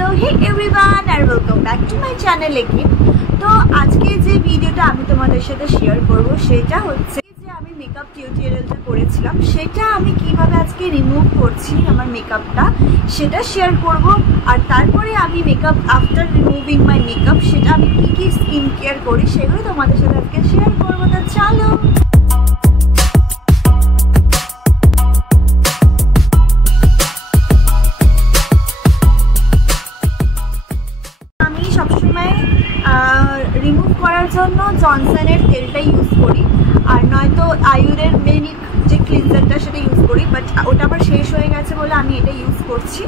So hey everyone and welcome back to my channel again. তো আজকে যে ভিডিওটা আমি তোমাদের সাথে শেয়ার করব সেটা হচ্ছে যে আমি মেকআপ টিউটোরিয়ালটা করেছিলাম, সেটা আমি কিভাবে আজকে রিমুভ করছি আমার মেকআপটা সেটা শেয়ার করব। আর তারপরে আমি মেকআপ আফটার রিমুভিং মাই মেকআপ সেটা আমি কি স্কিন কেয়ার করি সেগুলো তোমাদের সাথে আজকে শেয়ার করবো। তা চলো রিমুভ করার জন্য জনসনের তেলটা ইউজ করি, আর নয়তো আয়ুরের মেনিক যে ক্লিনজারটা সেটা ইউজ করি, বাট ওটা আবার শেষ হয়ে গেছে বলে আমি এটা ইউজ করছি।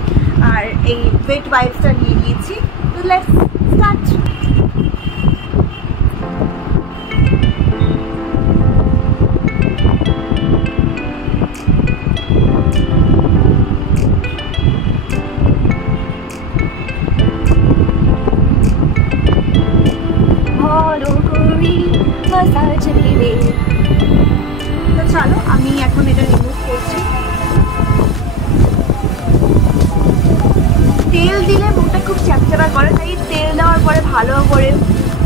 আর এই ওয়েট ওয়াইপসটা নিয়ে নিয়েছি। তো লেটস স্টার্ট। তো চলো আমি এখন এটা রিমুভ করছি। তেল দিলে মুখটা খুব চ্যাপচ্যাপা করে, তাই তেল দেওয়ার পরে ভালো করে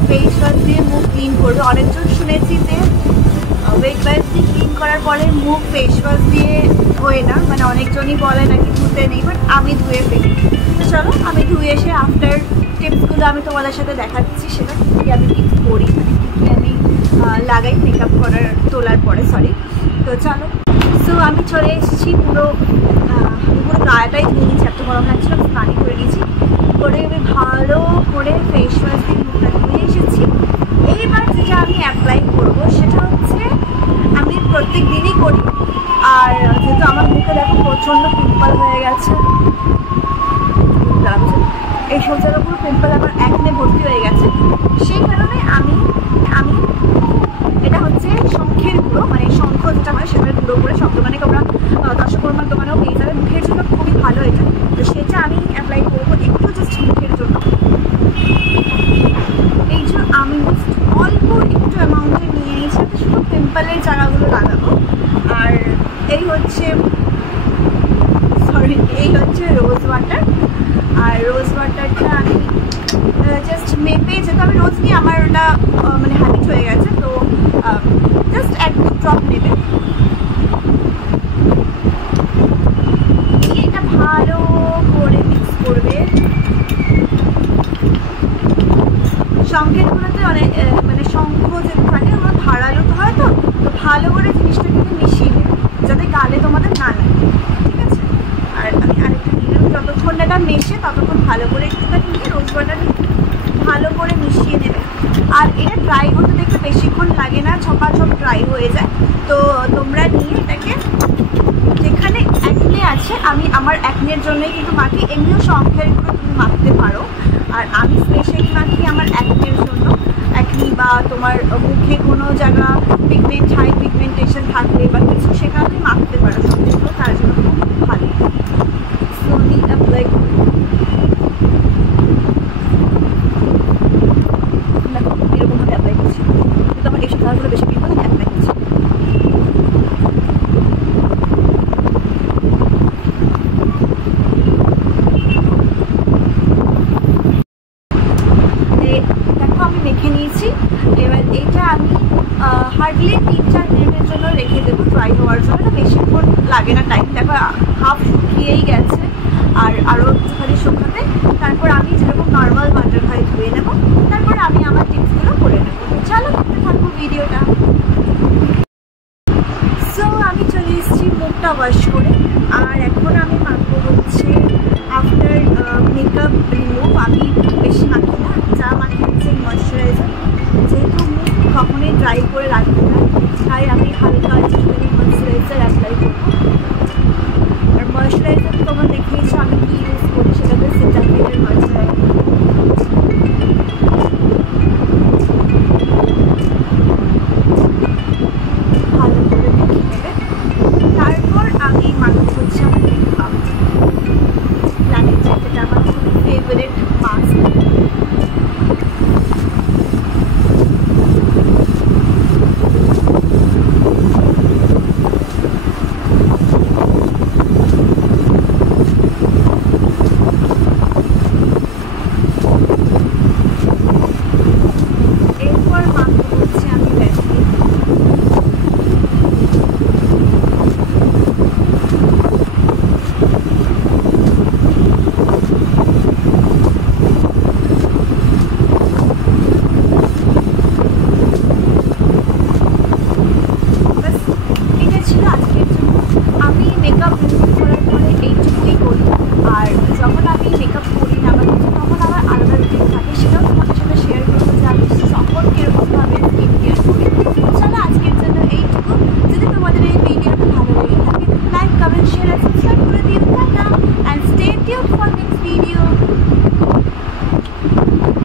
ফেস ওয়াশ দিয়ে মুখ ক্লিন করবে। অনেকজন শুনেছি যে ওয়েট ওয়াশ দিয়ে ক্লিন করার পরে মুখ ফেস ওয়াশ দিয়ে ধোয় না, মানে অনেকজনই বলে নাকি ধুতে নেই, বাট আমি ধুয়ে ফেলি। তো চলো আমি ধুয়ে এসে আফটার টিপসগুলো আমি তোমাদের সাথে দেখাচ্ছি সেটা কী আমি টিপস করি, মানে কী আমি লাগাই মেকআপ তোলার পরে। তো চলো, সো আমি চলে এসেছি, পুরো গায়েটাই ধুয়ে নিয়েছি, এত গরম লাগছিল পানি করে নিয়েছি, করে আমি ভালো করে ফেস ওয়াশ দিয়ে মুখটা ধুয়ে এসেছি। এইবার যেটা আমি অ্যাপ্লাই করবো সেটা হচ্ছে আমি প্রত্যেক দিনই করি, আর যেহেতু আমার মুখে দেখো প্রচণ্ড পিম্পল হয়ে গেছে, এই সব জায়গার পুরো পিম্পল আমার একনে ভর্তি হয়ে গেছে, সেই কারণে আমি এটা হচ্ছে শঙ্খের গুঁড়ো, মানে শঙ্খ যেটা হয় সেটার গুঁড়ো করে সব দোকানে তোমরা দশকর্মার দোকানেও পেয়ে যাবে। মুখের জন্য খুবই ভালো এটা, তো সেটা আমি অ্যাপ্লাই করবো একটু জাস্ট মুখের জন্য। এই জন্য আমি অল্প একটু অ্যামাউন্টে নিয়ে নিয়েছি, শুধু পিম্পলের জায়গাগুলো লাগাবো। আর এই হচ্ছে রোজ ওয়াটার, আর রোজ ওয়াটারটা আমি জাস্ট মেপে, যেহেতু আমি রোজ নিয়ে আমার ওটা মানে হ্যাবিট হয়ে গেছে, তো জাস্ট এক ড্রপ নেবে, নিয়ে এটা ভালো করে মিক্স করবে। শঙ্খের গুঁড়োতে অনেক মানে শঙ্খ যেটা থাকে আমার ধারালো তো হয়, তো ভালো করে জিনিসটা কিন্তু মিশিয়ে নেবে যাতে গালে তোমাদের না লাগে, ঠিক আছে। আর আমি আরেকটা নিলাম, যতক্ষণ এটা মেশে ততক্ষণ ভালো করে একটুখানি নিয়ে রোজ ওয়াটার ভালো করে মিশিয়ে নেবে। আর এটা ড্রাই হতে দেখতে বেশিক্ষণ লাগে না, ছপাছপ ড্রাই হয়ে যায়। তো তোমরা নিয়ে এটাকে, যেখানে অ্যাকনে আছে, আমি আমার অ্যাকনের জন্যই কিন্তু মাখি, এমনিও শঙ্খের গুঁড়ো তুমি মাখতে পারো, আর আমি স্পেশালি মাখি আমার অ্যাকনের জন্য। অ্যাকনি বা তোমার মুখে কোনো জায়গা হাই পিগমেন্টেশন থাকলে বা কিছু, সেখানে মাখতে পারো শঙ্খের গুঁড়ো, তার জন্য খুব ভালো। স্লোলি অ্যাপ্লাই করো, এরকমভাবে অ্যাপ্লাই করছি, কিন্তু আমার এইসব কালারগুলো বেশি পিম্পল, আমি অ্যাপ্লাই করছি। দেখো আমি মেখে নিয়েছি। এবার এটা আমি হার্ডলি 3-4 মিনিটের জন্য রেখে দেবো ড্রাই হওয়ার জন্য, বেশিক্ষণ লাগে না টাইম। দেখো হাফ শুকিয়েই গেছে,